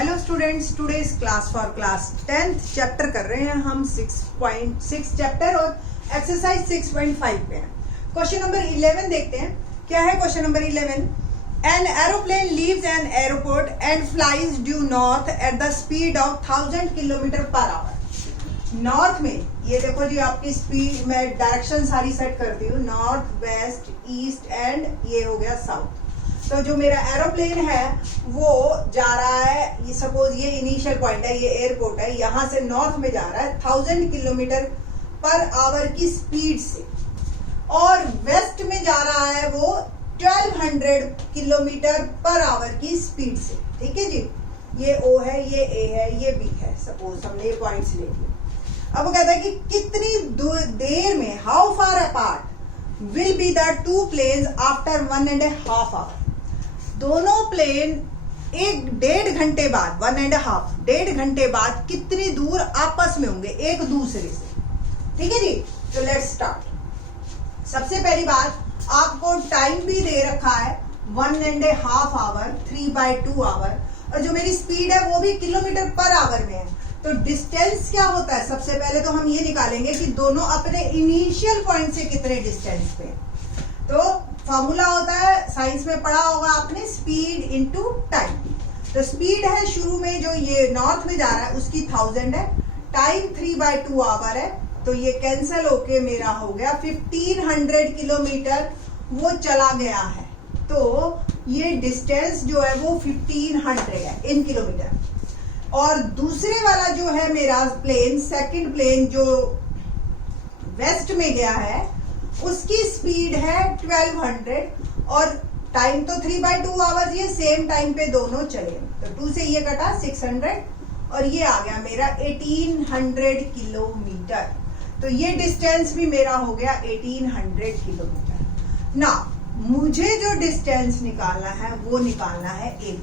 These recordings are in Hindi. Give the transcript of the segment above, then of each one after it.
Hello students, today's class for class 10th chapter कर रहे हैं हम 6.6 चैप्टर और एक्सरसाइज 6.5 पे हैं। क्वेश्चन नंबर 11 देखते हैं। क्या है question number 11? An aeroplane leaves an airport and flies due north at the speed of 1000 kilometre per hour. North में ये देखो जी, आपकी स्पीड मैं डायरेक्शन सारी सेट करती हूँ, नॉर्थ, वेस्ट, ईस्ट एंड ये हो गया साउथ। तो जो मेरा एरोप्लेन है वो जा रहा है, ये सपोज ये इनिशियल पॉइंट है, ये एयरपोर्ट है, यहाँ से नॉर्थ में जा रहा है 1000 किलोमीटर पर आवर की स्पीड से, और वेस्ट में जा रहा है वो 1200 किलोमीटर पर आवर की स्पीड से। ठीक है जी, ये O है, ये A है, ये B है, सपोज हमने ये पॉइंट्स ले लिए। अब वो कहता है कि कितनी देर में, how far apart will be the two planes after 1.5 hour. दोनों प्लेन एक 1.5 घंटे बाद, 1.5 घंटे बाद कितनी दूर आपस में होंगे एक दूसरे से। ठीक है जी, तो लेट्स स्टार्ट। सबसे पहली बात, आपको टाइम भी दे रखा है 1.5 आवर, 3/2 आवर, और जो मेरी स्पीड है वो भी किलोमीटर पर आवर में है। तो डिस्टेंस क्या होता है? सबसे पहले तो हम ये निकालेंगे कि दोनों अपने इनिशियल पॉइंट से कितने डिस्टेंस पे। तो फॉर्मूला होता है, साइंस में पढ़ा होगा आपने, स्पीड इनटू टाइम। तो स्पीड है शुरू में जो ये नॉर्थ में जा रहा है उसकी 1000 है, टाइम 3/2 आवर है, तो ये कैंसिल होके मेरा हो गया 1500 किलोमीटर वो चला गया है। तो ये डिस्टेंस जो है वो 1500 है इन किलोमीटर। और दूसरे वाला जो है मेरा प्लेन, सेकंड प्लेन जो वेस्ट में गया है, उसकी स्पीड है 1200 और टाइम तो 3/2 आवर्स, ये सेम टाइम पे दोनों चले। तो 2 से ये कटा 600 और ये आ गया मेरा 1800 किलोमीटर। तो ये डिस्टेंस भी मेरा हो गया 1800 किलोमीटर। ना मुझे जो डिस्टेंस निकालना है वो निकालना है AB।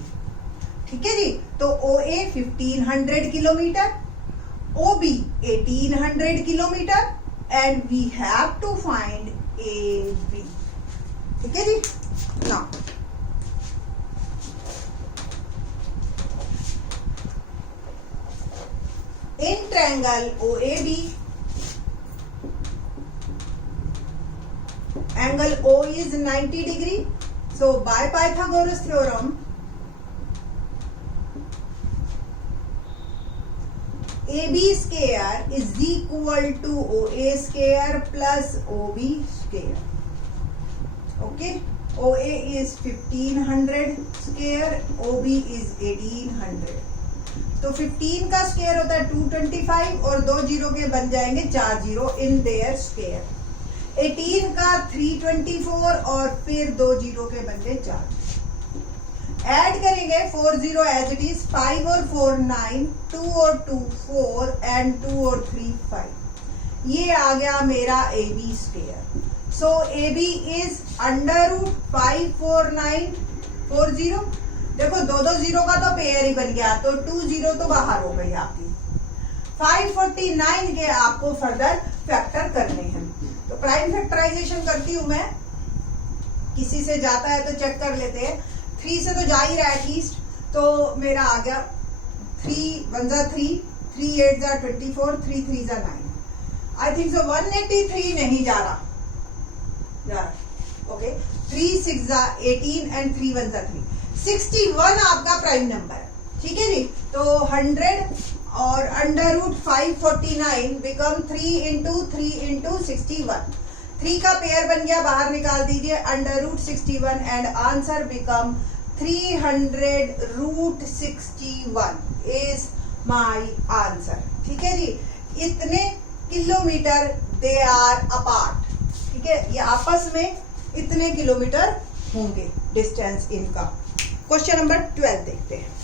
ठीक है जी, तो OA 1500 kilometre, OB 1800 kilometre and we have to find AB। ठीक है जी। now in triangle OAB, angle O is 90 degree, so by Pythagoras theorem AB square is equal to OA square plus OB square। Okay, OA is 1500 square, OB is 1800। तो 15 का स्क्वायर होता है 225 और 2 जीरो के बन जाएंगे 4 जीरो इन देयर स्क्वायर। 18 का 324 और फिर 2 जीरो के बन गए 4। ऐड करेंगे 4 जीरो एज इट इज, 5 और 4 9, 2 और 2 4 एंड 2 और 3 5। ये आ गया मेरा AB square. So AB is √54940। देखो 2 जीरो का तो पेयर ही बन गया, तो 2 जीरो तो बाहर हो गई आपकी। 549 के आपको फर्दर फैक्टर करने हैं। तो प्राइम फैक्टराइजेशन करती हूं मैं, किसी से जाता है तो चेक कर लेते हैं। 3 से तो जा ही रहा है एटलीस्ट, तो मेरा आ गया 3 1 जा 3, 3 8 जा 24, 3 3 जा 9। आई थिंक सो 183 नहीं जा रहा। ओके, 3 6 जा 18 एंड 3 1 जा 3, 61 आपका प्राइम नंबर है। ठीक है जी, तो 100 और √549 बिकम 3 इंटू 3 इंटू 61। 3 का पेयर बन गया, बाहर निकाल दीजिए, √61 and answer become 300√61 is my answer. ठीक है जी, इतने किलोमीटर दे आर अपार्ट। ठीक है, ये आपस में इतने किलोमीटर होंगे डिस्टेंस इनका। क्वेश्चन नंबर 12 देखते हैं।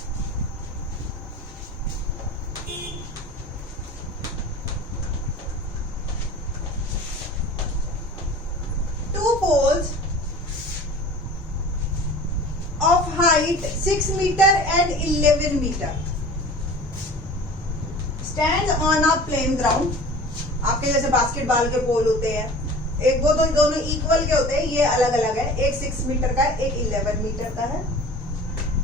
Poles of height 6 meter and 11 meter stands on a plain ground। आपके जैसे बास्केटबॉल के पोल होते हैं, एक वो तो दोनों इक्वल के होते हैं, ये अलग अलग है, एक 6 मीटर का है, एक 11 मीटर का है।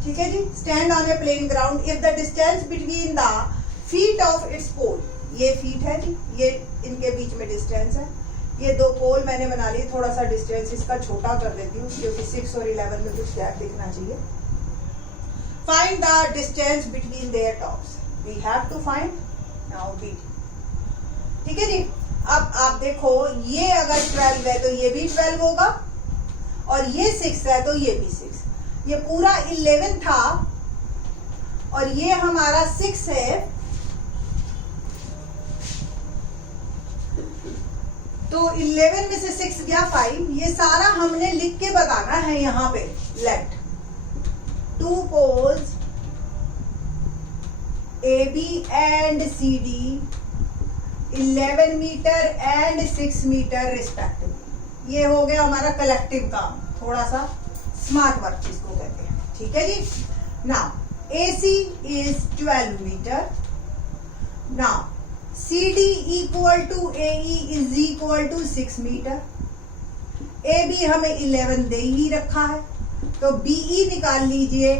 ठीक है जी। Stand on a plane ground if the distance between the feet of its pole, ये फीट है जी, ये इनके बीच में डिस्टेंस है। ये दो पोल मैंने बना लिए, थोड़ा सा डिस्टेंस इसका छोटा कर देती हूँ क्योंकि 6 और 11 में कुछ गैप दिखना चाहिए। Find the distance between their tops, we have to find now B. ठीक है जी। अब आप देखो, ये अगर 12 है तो ये भी 12 होगा, और ये 6 है तो ये भी 6। ये पूरा 11 था और ये हमारा 6 है, तो 11 में से 6 गया 5। ये सारा हमने लिख के बताना है यहाँ पे। Let two poles AB and CD 11 metre and 6 metre respectively. ये हो गया हमारा कलेक्टिव काम, थोड़ा सा स्मार्ट वर्क जिसको कहते हैं। ठीक है जी। Now AC is 12 metre. Now CD equal to AE is equal to 6 metre. AB हमें 11 दे ही रखा है, तो BE निकाल लीजिए।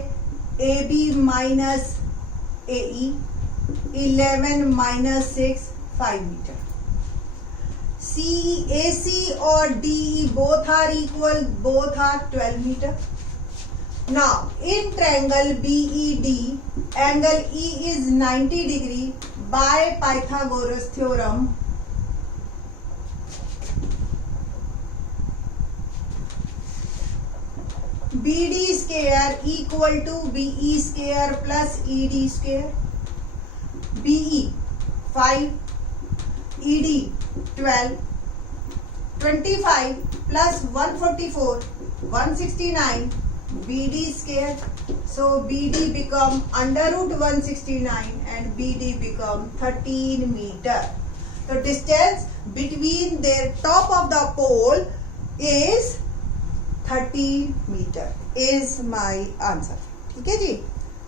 AB minus AE 11 minus 6 5 metre. AC और DE both are equal, both are 12 meter. Now in triangle BED, angle E is 90 degree by Pythagoras theorem. BD square equal to BE square plus ED square. BE 5, ED 12, 25 plus 144, 169, BD square. So BD become under root 169 and BD become 13 meter. So distance between their top of the pole is 13 meter is my answer. ठीक है जी।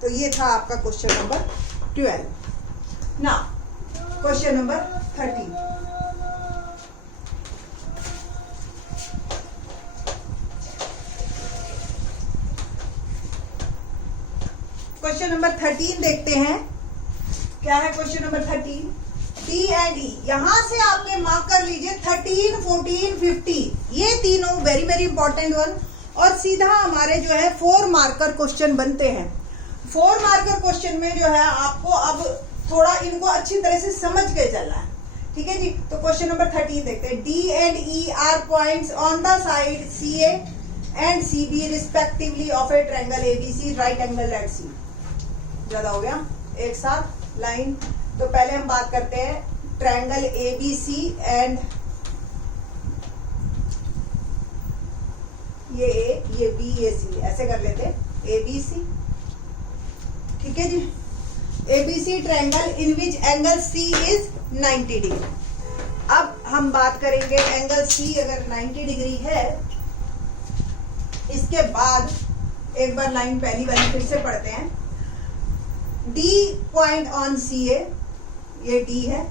तो ये था आपका question number 12। Now question number 13। Question number 13 देखते हैं। क्या है question number 13? D and E, यहां से आपने मार्क कर लीजिए 13, 14, 15, ये तीनों वेरी वेरी इंपॉर्टेंट वन। और सीधा हमारे जो है 4 मार्कर क्वेश्चन बनते हैं। 4 मार्कर क्वेश्चन में जो है आपको अब थोड़ा इनको अच्छी तरह से समझ के चलना है। ठीक है जी। तो क्वेश्चन नंबर 13 देखते हैं। D and E are points on the side CA and CB respectively of a triangle ABC right angle at C। ज्यादा हो गया, एक साथ लाइन। तो पहले हम बात करते हैं ट्रायंगल ABC एंड ये A, ये B, ये C, ऐसे कर लेते हैं ABC। ठीक है जी। ABC triangle in which angle C is 90 degree. अब हम बात करेंगे एंगल C अगर 90 डिग्री है, इसके बाद एक बार लाइन पहली वाली फिर से पढ़ते हैं। D पॉइंट ऑन CA, ये D है,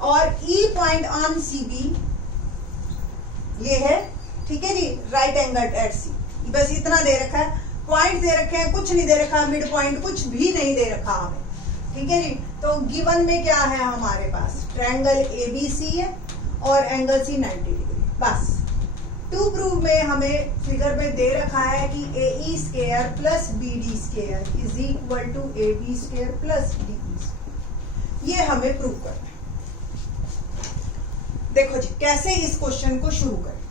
और E पॉइंट ऑन CB, ये है। ठीक है जी। राइट एंगल एट C, बस इतना दे रखा है। पॉइंट दे रखे हैं, कुछ नहीं दे रखा, मिड पॉइंट कुछ भी नहीं दे रखा हमें। ठीक है जी। तो गिवन में क्या है हमारे पास? ट्रायंगल ABC है और एंगल C 90 डिग्री। बस टू प्रूव में हमें फिगर में दे रखा है कि AE square plus BD square is equal to AB square plus DE square. ये हमें प्रूव करना है। देखो जी कैसे इस क्वेश्चन को शुरू करें।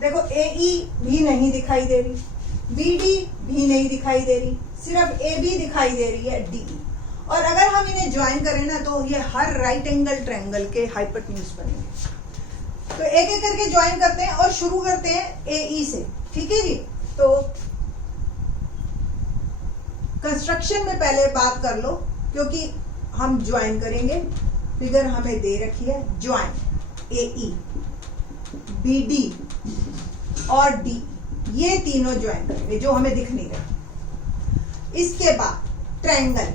देखो AE भी नहीं दिखाई दे रही, BD भी नहीं दिखाई दे रही, सिर्फ AB दिखाई दे रही है, DE। और अगर हम इन्हें ज्वाइन करें ना तो ये हर राइट एंगल ट्रायंगल के हाइपोटेन्यूज बनेंगे। तो एक एक करके ज्वाइन करते हैं और शुरू करते हैं AE से। ठीक है जी। तो कंस्ट्रक्शन में पहले बात कर लो, क्योंकि हम ज्वाइन करेंगे। फिगर हमें दे रखी है, ज्वाइन AE, BD और D, ये तीनों ज्वाइन करेंगे जो हमें दिख नहीं रहा। इसके बाद ट्रायंगल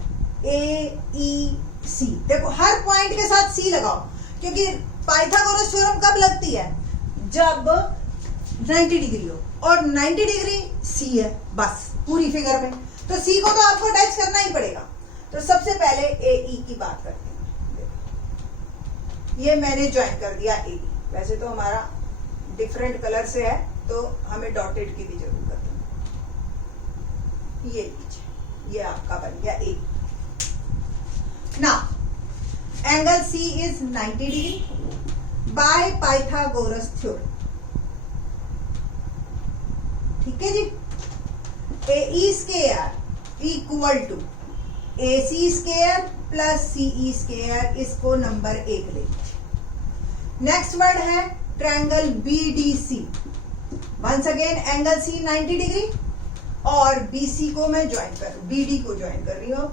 AEC, देखो हर पॉइंट के साथ C लगाओ, क्योंकि पाइथागोरस थ्योरम कब लगती है? जब 90 डिग्री हो, और 90 डिग्री C है बस पूरी फिगर में। तो सी को तो आपको अटैच करना ही पड़ेगा। तो सबसे पहले ए ई की बात करते हैं। ये मैंने ज्वाइन कर दिया ए ई। वैसे तो हमारा डिफरेंट कलर से है तो हमें डॉटेड की भी जरूरत है। ये लीजिए, ये आपका बन गया ए। ना angle C is 90 degree by Pythagoras theorem. ठीक है जी। A E square equal to A C square plus C E square, इसको नंबर 1 ले लीजिए। नेक्स्ट वर्ड है triangle B D C. Once again angle C 90 degree और बीसी को मैं ज्वाइन कर, बीडी को ज्वाइन कर रही हूं।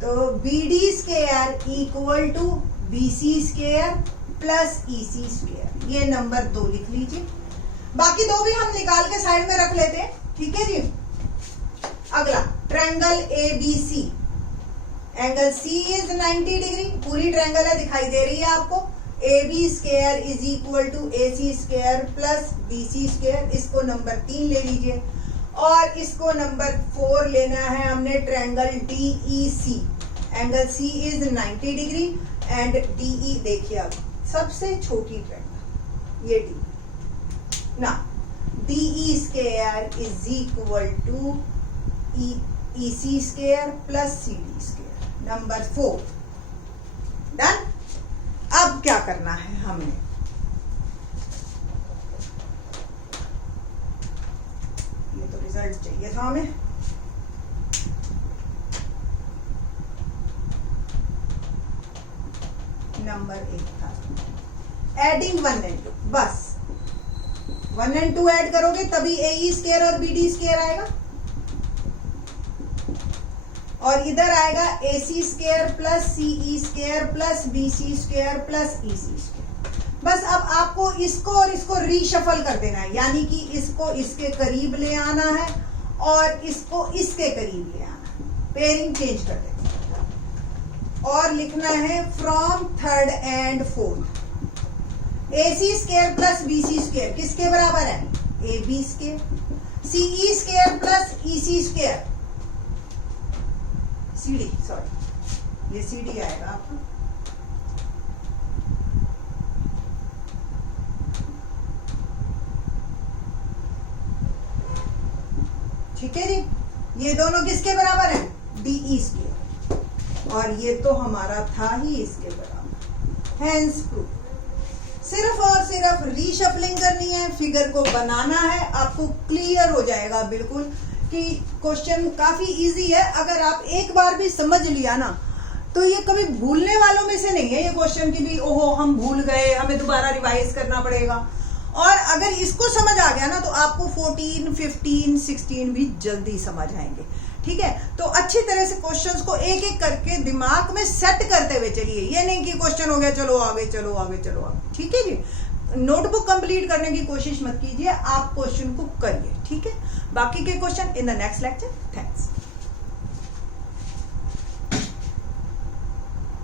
तो BD square equal to BC square plus EC square, ये नंबर 2 लिख लीजिए। बाकी 2 भी हम निकाल के साइड में रख लेते हैं। ठीक है जी। अगला triangle A B C. Angle C is 90 degree, पूरी ट्रायंगल है, दिखाई दे रही है आपको। A B square is equal to A C square plus B C square, इसको नंबर 3 ले लीजिए। और इसको नंबर 4 लेना है हमने triangle D E C. Angle C is 90 degree and D E, देखिए अब सबसे छोटी ट्रायंगल ये डी ना, D E square is equal to E C square plus C D square, number 4 done. अब क्या करना है हमें, ये तो रिजल्ट चाहिए था हमें। नंबर 1 था एडिंग 1 एंड 2, बस 1 एंड 2 ऐड करोगे तभी ए ई स्क्वायर और बी डी स्क्वायर आएगा। और इधर आएगा A C square plus C E square plus B C square plus E C square. बस अब आपको इसको और इसको रीशफल कर देना है, यानी कि इसको इसके करीब ले आना है और इसको इसके करीब ले आना है, पेयरिंग चेंज कर देना और लिखना है from third and fourth. A C square plus B C square किसके बराबर है, A B square. C E square plus E C square, C D, sorry ये सी डी आएगा आपका। ठीक है जी। ये दोनों किसके बराबर है, डी ई स्क्वायर, और ये तो हमारा था ही इसके बराबर। Hence proof. सिर्फ और सिर्फ रीशफलिंग करनी है, फिगर को बनाना है, आपको क्लियर हो जाएगा बिल्कुल कि क्वेश्चन काफी इजी है। अगर आप एक बार भी समझ लिया ना तो ये कभी भूलने वालों में से नहीं है ये क्वेश्चन की भी ओहो हम भूल गए, हमें दोबारा रिवाइज करना पड़ेगा। और अगर इसको समझ आ गया ना तो आपको 14, 15, 16 भी जल्दी समझ आएंगे। ठीक है, तो अच्छी तरह से क्वेश्चंस को एक एक करके दिमाग में सेट करते हुए चलिए। ये नहीं कि क्वेश्चन हो गया चलो आगे चलो आगे चलो आगे। ठीक है जी। नोटबुक कंप्लीट करने की कोशिश मत कीजिए, आप क्वेश्चन को करिए। ठीक है, बाकी के question in the next lecture. Thanks.